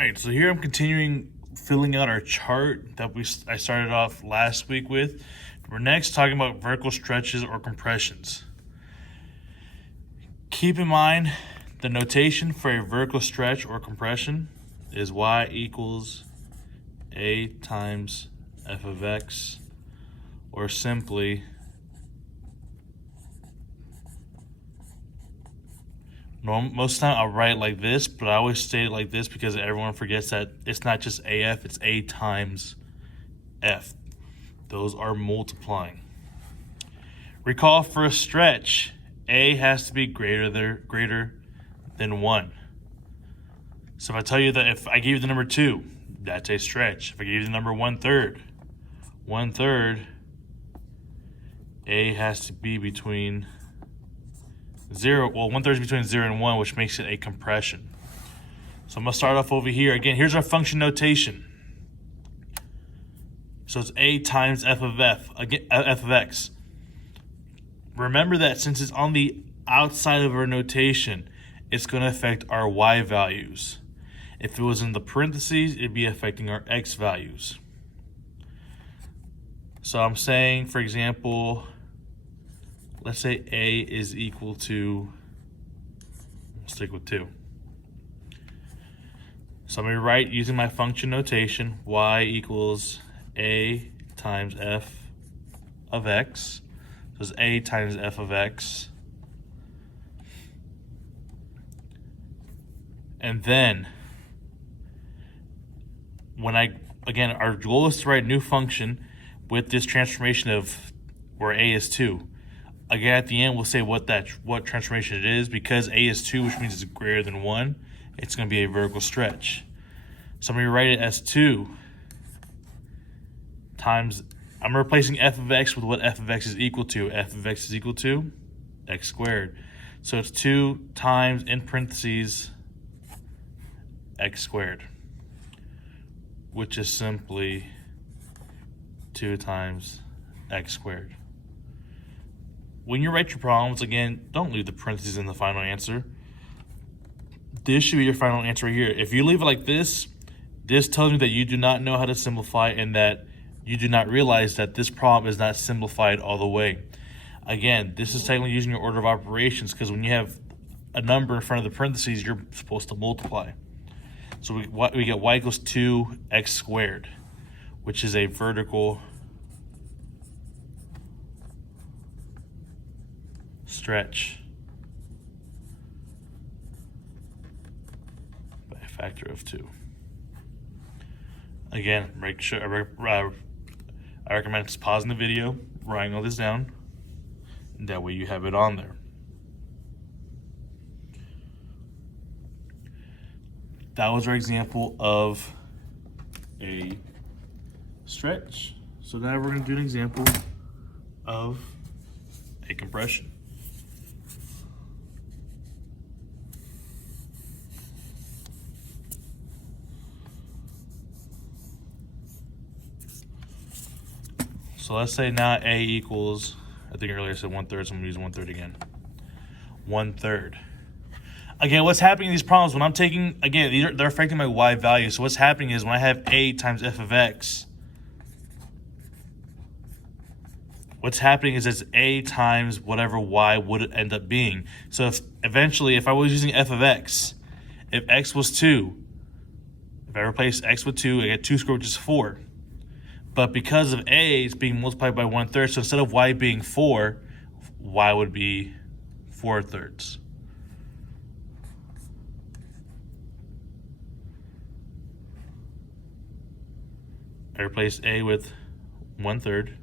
All right, so here I'm continuing filling out our chart that I started off last week with. We're next talking about vertical stretches or compressions. Keep in mind the notation for a vertical stretch or compression is y equals a times f of x, or simply most of the time I'll write it like this, but I always state it like this because everyone forgets that it's not just AF, it's A times F. Those are multiplying. Recall for a stretch, A has to be greater than 1. So if I tell you that if I give you the number 2, that's a stretch. If I give you the number 1/3, A has to be between 1/3 is between 0 and 1, which makes it a compression. So I'm going to start off over here. Again, here's our function notation. So it's A times f of x. Remember that since it's on the outside of our notation, it's going to affect our y values. If it was in the parentheses, it'd be affecting our x values. So I'm saying, for example, let's say A is equal to, we'll stick with 2. So I'm going to write using my function notation, y equals A times f of x. So it's A times f of x. And then, again, our goal is to write a new function with this transformation of where A is 2. Again, at the end, we'll say what transformation it is. Because A is 2, which means it's greater than 1, it's going to be a vertical stretch. So I'm going to write it as 2 times, I'm replacing f of x with what f of x is equal to. F of x is equal to x squared. So it's 2 times, in parentheses, x squared, which is simply 2 times x squared. When you write your problems, again, don't leave the parentheses in the final answer. This should be your final answer right here. If you leave it like this tells me that you do not know how to simplify and that you do not realize that this problem is not simplified all the way. Again, this is technically using your order of operations because when you have a number in front of the parentheses, you're supposed to multiply. So we get y equals 2x squared, which is a vertical stretch by a factor of 2. Again, make sure I recommend just pausing the video, writing all this down, and that way you have it on there. That was our example of a stretch. So now we're going to do an example of a compression. So let's say now A equals, I think earlier I said 1/3, so I'm going to use 1/3 again. 1/3. Again, what's happening in these problems when I'm taking, again, they're affecting my y value. So what's happening is when I have A times f of x, what's happening is it's A times whatever y would end up being. So if I was using f of x, if x was 2, if I replace x with 2, I get 2 squared, which is 4. But because of A, it's being multiplied by 1/3. So instead of y being 4, y would be 4/3. I replace A with 1/3.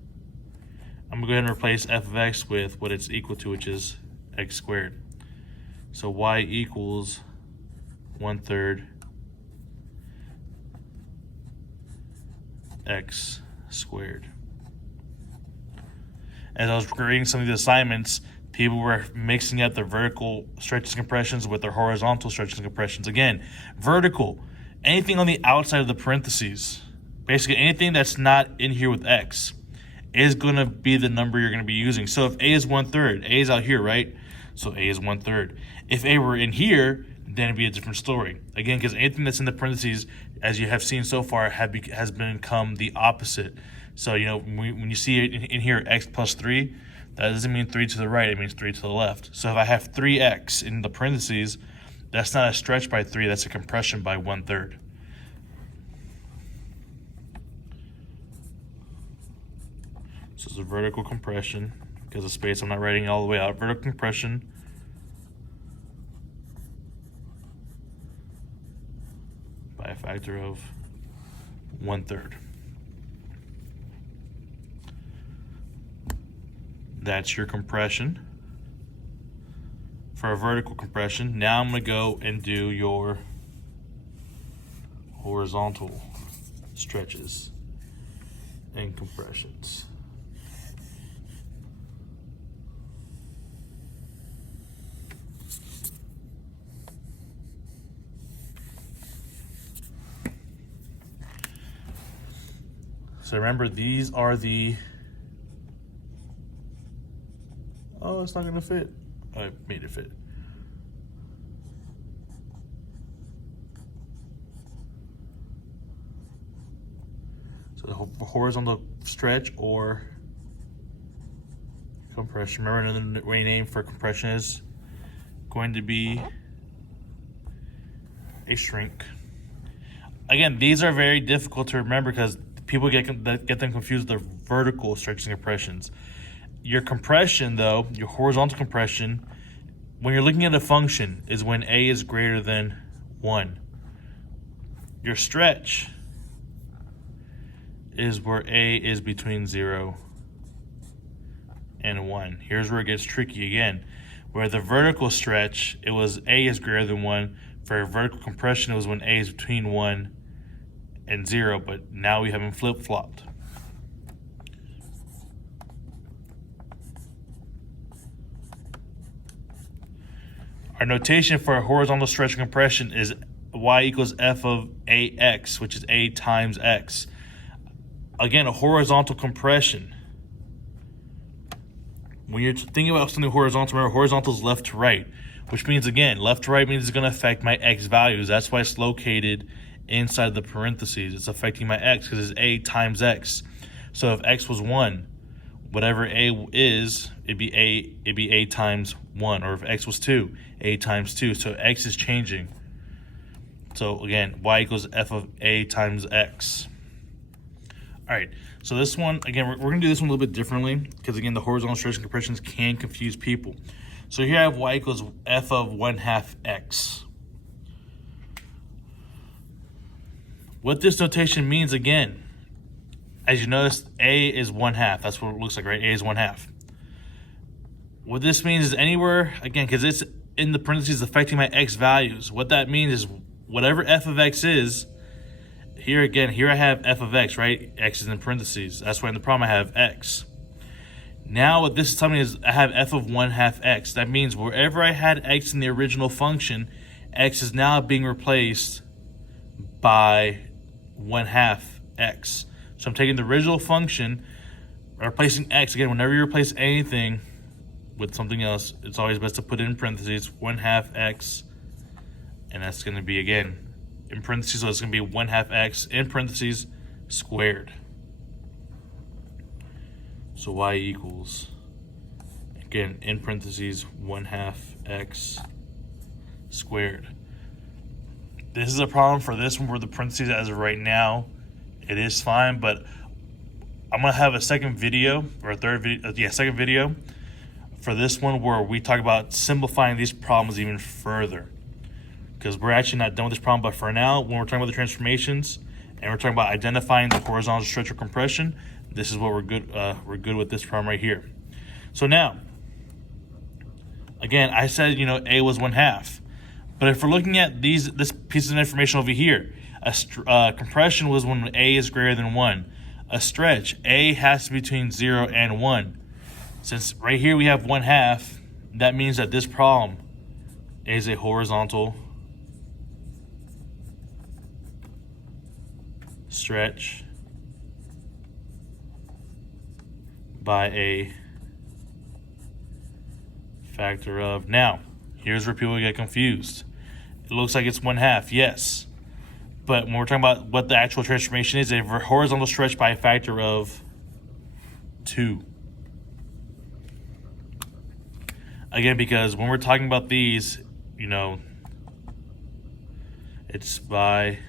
I'm going to go ahead and replace f of x with what it's equal to, which is x squared. So y equals 1/3 x squared. As I was creating some of the assignments, people were mixing up their vertical stretches and compressions with their horizontal stretches and compressions. Again, vertical, anything on the outside of the parentheses, basically anything that's not in here with x, is going to be the number you're going to be using. So if A is 1/3, A is out here, right? So A is 1/3. If A were in here, then it'd be a different story. Again, because anything that's in the parentheses, as you have seen so far, has become the opposite. So, you know, when you see it in here, x plus 3, that doesn't mean 3 to the right, it means 3 to the left. So if I have 3x in the parentheses, that's not a stretch by 3, that's a compression by 1/3. So it's a vertical compression. Because of space, I'm not writing it all the way out. Vertical compression by a factor of 1/3. That's your compression for a vertical compression. Now I'm going to go and do your horizontal stretches and compressions. So remember, these are the, oh, it's not gonna fit. I made it fit. So the horizontal stretch or compression. Remember, another way name for compression is going to be a shrink. Again, these are very difficult to remember because people get them confused with their vertical stretches and compressions. Your compression, though, your horizontal compression, when you're looking at a function, is when a is greater than 1. Your stretch is where a is between 0 and 1. Here's where it gets tricky again. Where the vertical stretch, it was a is greater than 1. For vertical compression, it was when a is between 1 and 0, but now we have them flip-flopped. Our notation for a horizontal stretch and compression is y equals f of ax, which is a times x. Again, a horizontal compression. When you're thinking about something horizontal, remember horizontal is left to right, which means, again, left to right means it's going to affect my x values. That's why it's located inside the parentheses. It's affecting my x because it's a times x. So if x was 1, whatever a is, it'd be a times 1. Or if x was 2, a times 2. So x is changing. So again, y equals f of a times x. All right, so this one, again, we're going to do this one a little bit differently because, again, the horizontal stretch and compressions can confuse people. So here I have y equals f of 1/2 x. What this notation means, again, as you notice, a is 1/2. That's what it looks like, right? A is 1/2. What this means is anywhere, again, because it's in the parentheses affecting my x values, what that means is whatever f of x is, here again, here I have f of x, right? X is in parentheses. That's why in the problem I have x. Now what this is telling me is I have f of 1/2 x. That means wherever I had x in the original function, x is now being replaced by 1/2 x. So I'm taking the original function, replacing x. Again, whenever you replace anything with something else, it's always best to put it in parentheses, 1/2 x, and that's going to be, again, in parentheses, so it's going to be 1/2 x in parentheses squared. So y equals, again, in parentheses, 1/2 x squared. This is a problem for this one where the parentheses as of right now, it is fine, but I'm going to have a second video, or a third video, second video for this one where we talk about simplifying these problems even further. Because we're actually not done with this problem, but for now, when we're talking about the transformations and we're talking about identifying the horizontal stretch or compression, this is what we're good with this problem right here. So now, again, I said, a was 1/2. But if we're looking at this piece of information over here, a compression was when a is greater than 1. A stretch, a has to be between 0 and 1. Since right here we have 1/2, that means that this problem is a horizontal stretch by a factor of. Now, here's where people get confused. It looks like it's 1/2, yes. But when we're talking about what the actual transformation is, a horizontal stretch by a factor of 2. Again, because when we're talking about these, you know, it's by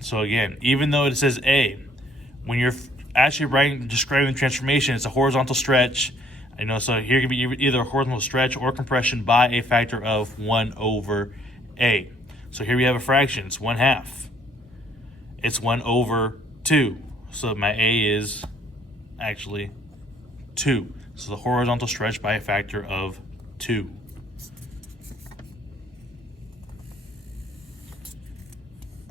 so again, even though it says A, when you're actually describing the transformation, it's a horizontal stretch. You know, so here can be either a horizontal stretch or compression by a factor of 1 over A. So here we have a fraction. It's 1/2. It's 1 over 2. So my A is actually 2. So the horizontal stretch by a factor of 2.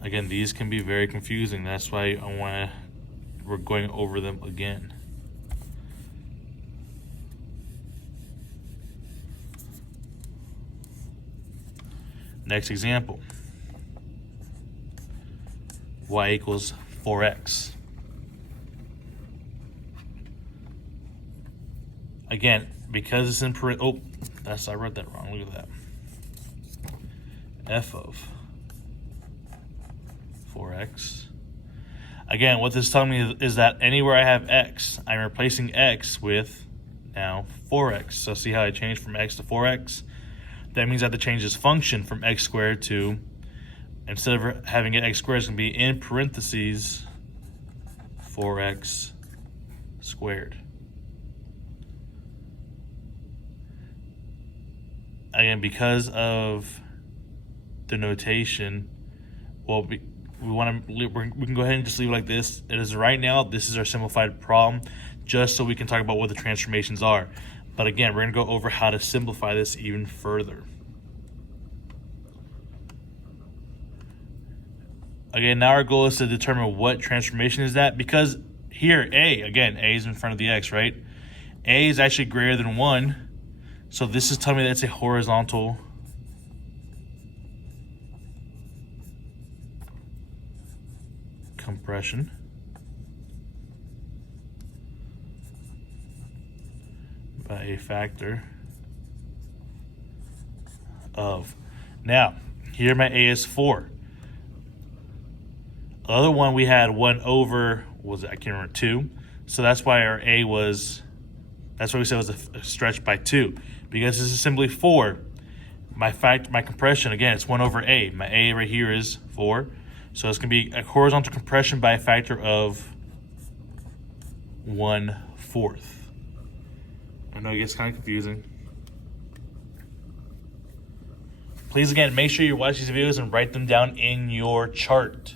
Again, these can be very confusing. That's why we're going over them again. Next example. Y equals 4x. Again, because it's in I wrote that wrong. Look at that. F of 4x. Again, what this is telling me is that anywhere I have x, I'm replacing x with now 4x. So see how I changed from x to 4x? That means I have to change this function from x squared to, instead of having it x squared, it's going to be in parentheses 4x squared. Again, because of the notation, well, we can go ahead and just leave it like this. It is right now. This is our simplified problem, just so we can talk about what the transformations are. But again, we're going to go over how to simplify this even further. Again, now our goal is to determine what transformation is that, because here, A is in front of the x, right? A is actually greater than 1, so this is telling me that it's a horizontal compression by a factor of. Now, here my A is 4. The other one we had 1 over, I can't remember, 2. So that's why our A was, that's why we said it was a stretch by 2. Because this is simply 4. My compression, again, it's 1 over A. My A right here is 4. So it's going to be a horizontal compression by a factor of 1/4. I know it gets kind of confusing. Please, again, make sure you watch these videos and write them down in your chart.